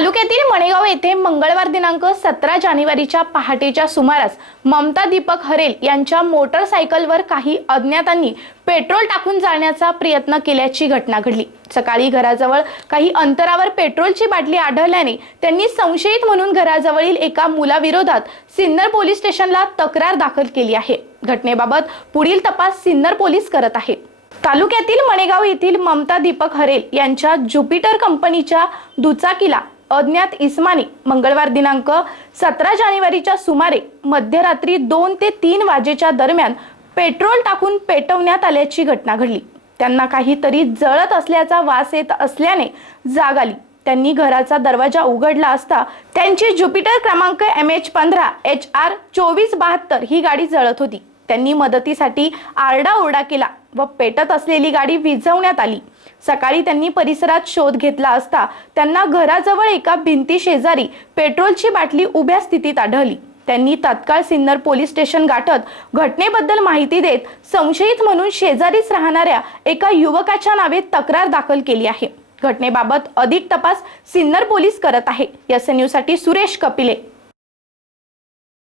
तालुक्यातील मणेगाव येथे मंगळवार दिनांक सतरा जानेवारीच्या पहाटेच्या सुमारास ममता दीपक हरेल यांच्या मोटरसायकलवर काही अज्ञातांनी पेट्रोल टाकून जाण्याचा प्रयत्न केल्याची घटना घडली. सकाळी घराजवळ काही अंतरावर पेट्रोलची बाटली आढळल्याने त्यांनी संशयित म्हणून घराजवळील एका मुलाविरोधात सिन्नर पोलीस स्टेशनला तक्रार दाखल केली आहे. घटनेबाबत पुढील तपास सिन्नर पोलीस करत आहेत तालुक्यातील मणेगाव येथील ममता दीपक हरेल यांच्या ज्युपिटर कंपनीच्या दुचाकीला अज्ञात इस्माने मंगळवार दिनांक सतरा जानेवारीच्या सुमारे मध्यरात्री दोन ते तीन वाजेच्या दरम्यान पेट्रोल टाकून पेटवण्यात आल्याची घटना घडली. त्यांना काहीतरी जळत असल्याचा वास येत असल्याने जाग आली. त्यांनी घराचा दरवाजा उघडला असता त्यांची ज्युपिटर क्रमांक एम एच पंधरा एच आर चोवीस बहात्तर ही गाडी जळत होती. त्यांनी मदतीसाठी आरडाओरडा केला. व पेटत असलेली गाडी विझवण्यात आली. सकाळी त्यांनी परिसरात शोध घेतला असता त्यांना घराजवळ एका भिंती शेजारी पेट्रोलची बाटली उभ्या स्थितीत आढळली. त्यांनी तत्काळ सिन्नर पोलीस स्टेशन गाठत घटनेबद्दल माहिती देत संशयित म्हणून शेजारीच राहणाऱ्या एका युवकाच्या नावे तक्रार दाखल केली आहे. घटनेबाबत अधिक तपास सिन्नर पोलीस करत आहे. एस एनसाठी सुरेश कपिले.